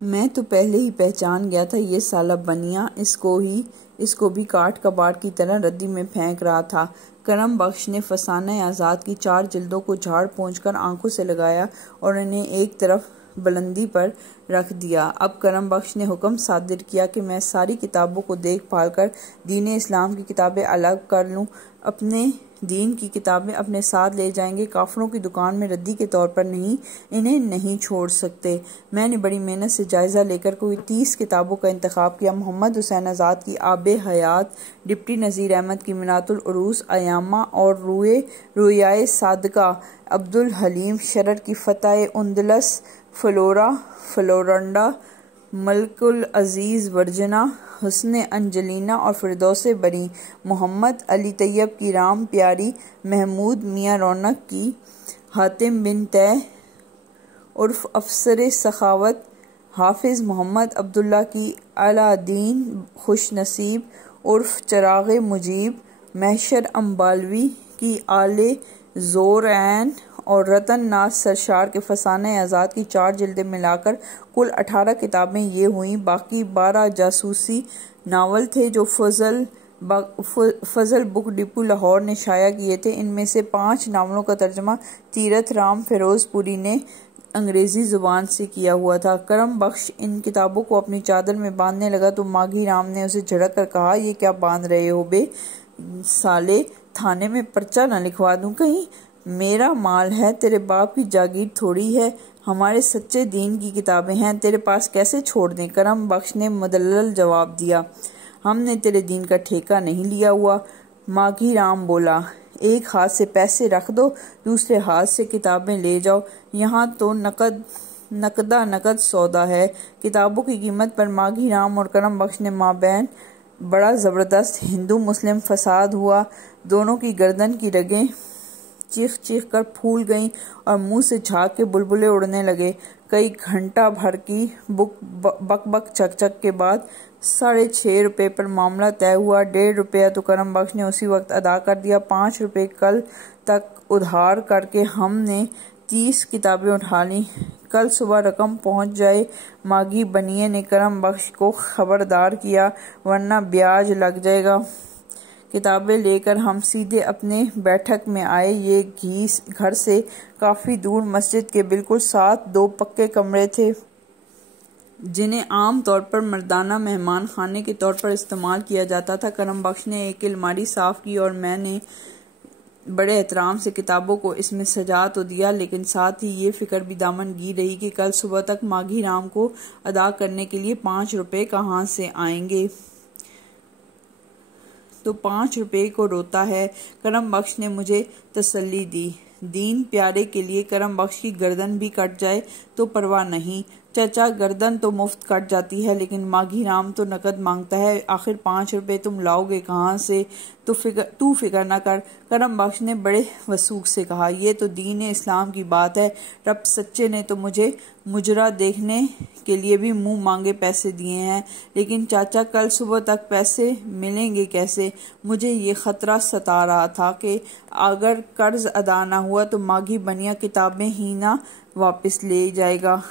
मैं तो पहले ही पहचान गया था ये साला बनिया इसको भी काट कबाड़ की तरह रद्दी में फेंक रहा था। करम बख्श ने फसाना आज़ाद की 4 जिल्दों को झाड़ पोंछ कर आंखों से लगाया और इन्हें एक तरफ बुलंदी पर रख दिया। अब करम बख्श ने हुक्म सादिर किया कि मैं सारी किताबों को देख भाल कर दीन इस्लाम की किताबें अलग कर लूँ। अपने दीन की किताबें अपने साथ ले जाएंगे, काफिरों की दुकान में रद्दी के तौर पर नहीं, इन्हें नहीं छोड़ सकते। मैंने बड़ी मेहनत से जायजा लेकर कोई 30 किताबों का इंतखाब किया। मोहम्मद हुसैन आज़ाद की आबे हयात, डिप्टी नज़ीर अहमद की मिनातुल उरूस अयामा और रुयाए सादका, अब्दुल हलीम शरर की फतह उंदलस, फ्लोरंडा, मलकुल अजीज वर्जना, हुस्ने अंजलीना और फिरदौसे बरी, मोहम्मद अली तैयब की राम प्यारी, महमूद मियाँ रौनक की हातिम बिन तय उर्फ अफसर सखावत, हाफिज मोहम्मद अब्दुल्ला की अलादीन खुश नसीब उर्फ चराग़ मुजीब, महशर अम्बालवी की आले ज़ोरऐन और रतन नाथ सरशार के फसाने आज़ाद की 4 जिल्दें मिलाकर कुल 18 किताबें ये हुई। बाकी 12 जासूसी नावल थे जो फजल बुक डिपो लाहौर ने शाया किए थे। इनमें से 5 नावलों का तर्जमा तीरथ राम फिरोजपुरी ने अंग्रेजी जुबान से किया हुआ था। करम बख्श इन किताबों को अपनी चादर में बांधने लगा तो माघी राम ने उसे झड़क कर कहा, ये क्या बांध रहे हो बे साले, थाने में पर्चा न लिखवा दूं कहीं? मेरा माल है, तेरे बाप की जागीर थोड़ी है, हमारे सच्चे दीन की किताबें हैं, तेरे पास कैसे छोड़ दें? करम बख्श ने मुदल्लल जवाब दिया, हमने तेरे दीन का ठेका नहीं लिया हुआ। माघी राम बोला, एक हाथ से पैसे रख दो, दूसरे हाथ से किताबें ले जाओ, यहाँ तो नकद सौदा है। किताबों की कीमत पर माघी राम और करम बख्श ने माबैन बड़ा ज़बरदस्त हिंदू मुस्लिम फसाद हुआ। दोनों की गर्दन की रगें चीख चीख कर फूल गईं और मुंह से झाग के बुलबुले उड़ने लगे। कई घंटा भर की बक चक के बाद 6.5 रुपये पर मामला तय हुआ। 1.5 रुपया तो करम बख्श ने उसी वक्त अदा कर दिया। 5 रुपये कल तक उधार करके हमने 30 किताबें उठा ली। कल सुबह रकम पहुंच जाए। माघी बनिए ने करम बख्श को खबरदार किया, वरना ब्याज लग जाएगा। किताबें लेकर हम सीधे अपने बैठक में आए। ये घर से काफ़ी दूर मस्जिद के बिल्कुल साथ 2 पक्के कमरे थे जिन्हें आम तौर पर मर्दाना मेहमान खाने के तौर पर इस्तेमाल किया जाता था। करम बख्श ने एक अलमारी साफ़ की और मैंने बड़े एहतराम से किताबों को इसमें सजा तो दिया, लेकिन साथ ही ये फिक्र भी दामन गी रही कि कल सुबह तक माघी राम को अदा करने के लिए 5 रुपये कहाँ से आएंगे। तो 5 रुपये को रोता है। करम बख्श ने मुझे तसल्ली दी, दीन प्यारे के लिए करम बख्श की गर्दन भी कट जाए तो परवाह नहीं। चाचा, गर्दन तो मुफ्त कट जाती है, लेकिन माघी राम तो नकद मांगता है। आखिर 5 रुपये तुम लाओगे कहाँ से? तू फिक्र न कर, करम बख्श ने बड़े वसूख से कहा, ये तो दीन इस्लाम की बात है। रब सच्चे ने तो मुझे मुजरा देखने के लिए भी मुंह मांगे पैसे दिए हैं, लेकिन चाचा कल सुबह तक पैसे मिलेंगे कैसे? मुझे ये खतरा सता रहा था कि अगर कर्ज अदा न हुआ तो माघी बनिया किताबें ही ना वापस ले जाएगा।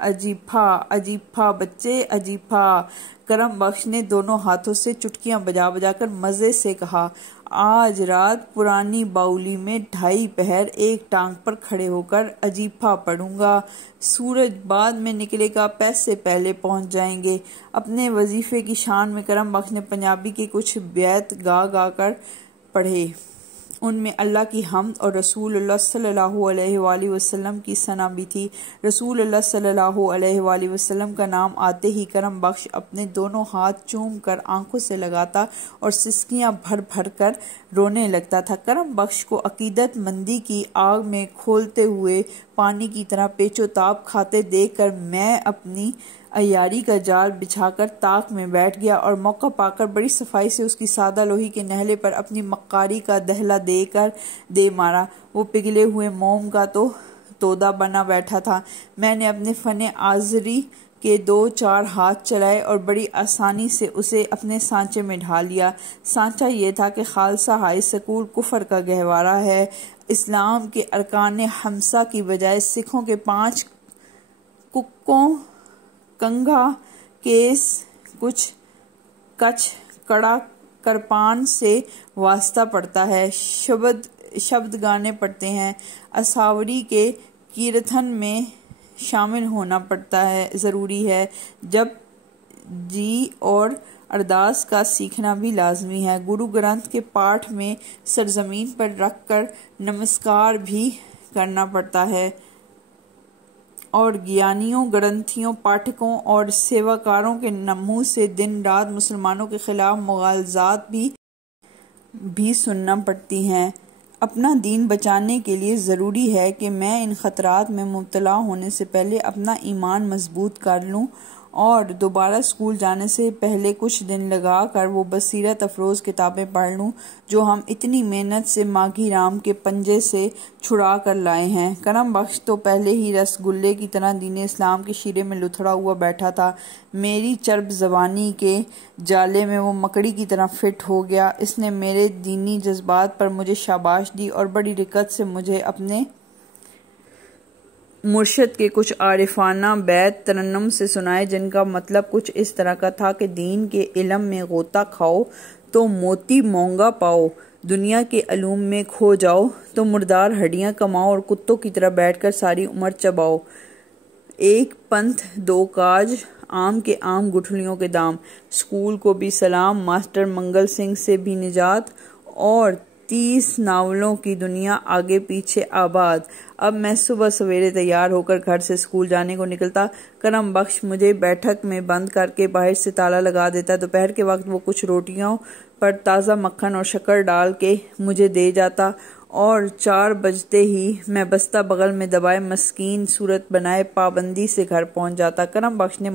अजीफा बच्चे, अजीफा। करम बख्श ने दोनों हाथों से चुटकियां बजा बजा कर मजे से कहा, आज रात पुरानी बाउली में 2.5 पहर एक टांग पर खड़े होकर अजीफा पढ़ूंगा। सूरज बाद में निकलेगा, पैसे पहले पहुंच जाएंगे। अपने वजीफे की शान में करम बख्श ने पंजाबी के कुछ बैत गा कर पढ़े। उनमें अल्लाह की हम्द और रसूलुल्लाह सल्लल्लाहु अलैहि वसल्लम की सना भी थी। रसूलुल्लाह सल्लल्लाहु अलैहि वसल्लम का नाम आते ही करम बख्श अपने दोनों हाथ चूम कर आंखों से लगाता और सिसकियां भर भर कर रोने लगता था। करम बख्श को अकीदत मंदी की आग में खोलते हुए पानी की तरह पेचोताप खाते देखकर मैं अपनी अयारी का जाल बिछाकर ताक में बैठ गया और मौका पाकर बड़ी सफाई से उसकी सादा लोही के नहले पर अपनी मक्कारी का दहला दे मारा। वो पिघले हुए मोम का तो तोदा बना बैठा था। मैंने अपने फने आजरी के 2-4 हाथ चलाए और बड़ी आसानी से उसे अपने सांचे में ढाल लिया। सांचा ये था कि खालसा हाई स्कूल कुफर का गहवारा है। इस्लाम के अरकान हमसा की बजाय सिखों के 5 कुक्कों कंघा, केस, कुछ कच्छ, कड़ा, करपान से वास्ता पड़ता है। शब्द गाने पड़ते हैं। असावरी के कीर्तन में शामिल होना पड़ता है, ज़रूरी है। जब जी और अरदास का सीखना भी लाजमी है। गुरु ग्रंथ के पाठ में सरजमीन पर रखकर नमस्कार भी करना पड़ता है और ज्ञानियों, ग्रंथियों, पाठकों और सेवाकारों के मुंह से दिन रात मुसलमानों के खिलाफ मुगालजात भी सुनना पड़ती हैं। अपना दीन बचाने के लिए ज़रूरी है कि मैं इन ख़तरात में मुब्तला होने से पहले अपना ईमान मजबूत कर लूँ और दोबारा स्कूल जाने से पहले कुछ दिन लगा कर वो बसीरत अफरोज़ किताबें पढ़ लूँ जो हम इतनी मेहनत से माघी राम के पंजे से छुड़ा कर लाए हैं। करम बख्श तो पहले ही रसगुल्ले की तरह दीन इस्लाम के शीरे में लुथड़ा हुआ बैठा था। मेरी चर्ब ज़बानी के जाले में वो मकड़ी की तरह फिट हो गया। इसने मेरे दीनी जज्बात पर मुझे शाबाश दी और बड़ी रिक्कत से मुझे अपने मुर्शद के कुछ आरिफाना बैत तरन्नुम से सुनाए, जिनका मतलब कुछ इस तरह का था कि दीन के इल्म में गोता खाओ तो मोती मोंगा पाओ, दुनिया के अलूम में खो जाओ तो मुर्दार हड्डियां कमाओ और कुत्तों की तरह बैठकर सारी उम्र चबाओ। एक पंथ दो काज, आम के आम गुठलियों के दाम। स्कूल को भी सलाम, मास्टर मंगल सिंह से भी निजात और 30 नावलों की दुनिया आगे पीछे आबाद। अब मैं सुबह सवेरे तैयार होकर घर से स्कूल जाने को निकलता। करम बख्श मुझे बैठक में बंद करके बाहर से ताला लगा देता। दोपहर के वक्त वो कुछ रोटियों पर ताज़ा मक्खन और शक्कर डाल के मुझे दे जाता और 4 बजते ही मैं बस्ता बगल में दबाए मस्कीन सूरत बनाए पाबंदी से घर पहुंच जाता। करम बख्श ने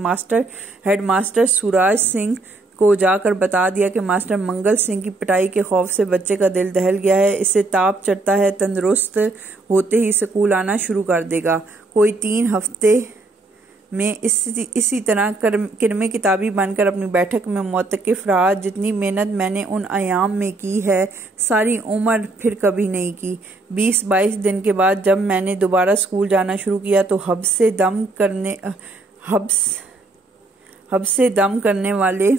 हेडमास्टर सूरज सिंह को जाकर बता दिया कि मास्टर मंगल सिंह की पिटाई के खौफ से बच्चे का दिल दहल गया है, इससे ताप चढ़ता है, तंदुरुस्त होते ही स्कूल आना शुरू कर देगा। कोई 3 हफ्ते में इसी तरह किरमे किताबी बनकर अपनी बैठक में मुतकिफ रहा। जितनी मेहनत मैंने उन अयाम में की है सारी उम्र फिर कभी नहीं की। 20-22 दिन के बाद जब मैंने दोबारा स्कूल जाना शुरू किया तो हब से दम करने वाले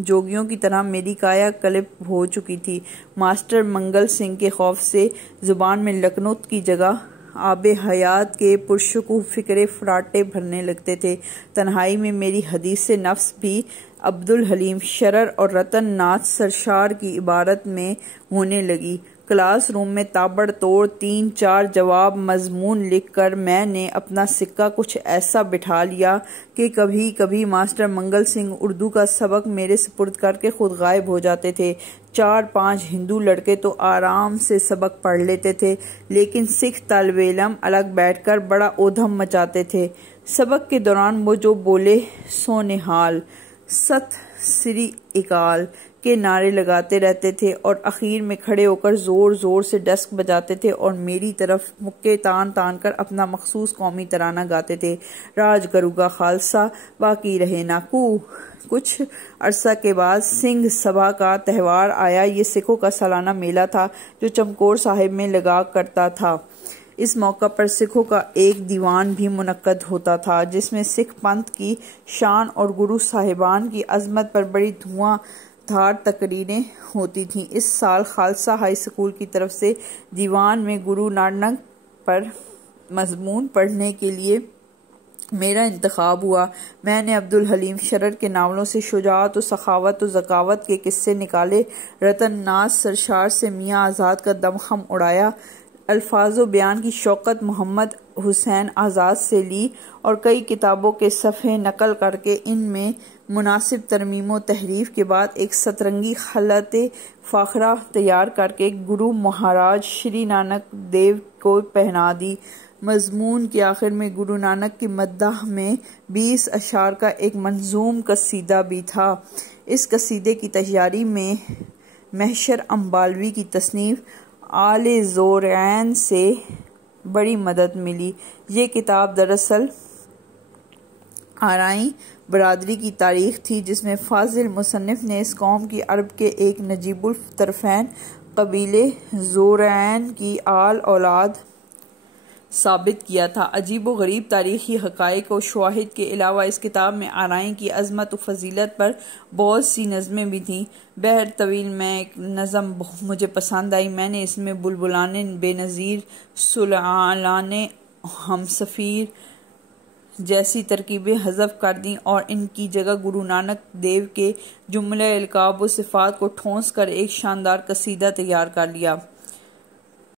जोगियों की तरह मेरी काया कलिप हो चुकी थी। मास्टर मंगल सिंह के खौफ से जुबान में लकनुत की जगह आबे हयात के पुरशुकूह फिक्रे फराटे भरने लगते थे। तन्हाई में मेरी हदीस नफ्स भी अब्दुल हलीम शरर और रतन नाथ सरशार की इबारत में होने लगी। क्लासरूम में ताबड़तोड़ 3-4 जवाब मजमून लिखकर मैंने अपना सिक्का कुछ ऐसा बिठा लिया कि कभी कभी मास्टर मंगल सिंह उर्दू का सबक मेरे सुपुर्द करके खुद गायब हो जाते थे। 4-5 हिंदू लड़के तो आराम से सबक पढ़ लेते थे, लेकिन सिख तालिबे इल्म अलग बैठकर बड़ा ऊधम मचाते थे। सबक के दौरान वो जो बोले सो निहाल, सत श्री अकाल के नारे लगाते रहते थे और आखिर में खड़े होकर जोर जोर से डस्क बजाते थे और मेरी तरफ मुक्के तान तान कर अपना मखसूस कौमी तराना गाते थे। राज करूँगा खालसा, बाकी रहे नाकू। कुछ अरसा के बाद सिंह सभा का त्यौहार आया। ये सिखों का सालाना मेला था जो चमकौर साहिब में लगा करता था। इस मौका पर सिखों का एक दीवान भी मुनक्कद होता था जिसमें सिख पंथ की शान और गुरु साहिबान की अजमत पर बड़ी धुआंधार तकरीरें होती थीं। इस साल खालसा हाई स्कूल की तरफ से दीवान में गुरु नानक पर मजमून पढ़ने के लिए मेरा इंतखाब हुआ। मैंने अब्दुल हलीम शरर के नावलों से शुजाअत, सखावत और ज़कावत के किस्से निकाले। रतन नाथ सरशार से मियाँ आज़ाद का दमखम उड़ाया। अल्फाजो बयान की शौकत मोहम्मद हुसैन आज़ाद से ली और कई किताबों के सफ़े नकल करके इनमें मुनासिब तरमीम तहरीफ के बाद एक सतरंगी खलत फ़ाखरा तैयार करके गुरु महाराज श्री नानक देव को पहना दी। मजमून के आखिर में गुरु नानक की मद्दाह में 20 अशार का एक मंजूम कसीदा भी था। इस कसीदे की तैयारी में महशर अम्बालवी की तसनीफ आले ज़ोरैन से बड़ी मदद मिली। ये किताब दरअसल आराई बरादरी की तारीख थी जिसमें फाजिल मुसन्निफ ने इस कौम की अरब के एक नजीबुल तरफ़ैन कबीले ज़ोरैन की आल औलाद साबित किया था। अजीब व गरीब तारीखी हक़ाइक़ और शवाहिद के अलावा इस किताब में आराइन की अज़मत व फजीलत पर बहुत सी नज़में भी थीं। बहर तवील में एक नज़म मुझे पसंद आई। मैंने इसमें बुलबुलाने बेनज़ीर, सुलाने हमसफ़ीर जैसी तरकीबें हज़फ कर दी और इनकी जगह गुरु नानक देव के जुमले अलकाब व सिफ़ात को ठोंस कर एक शानदार कसीदा तैयार कर लिया।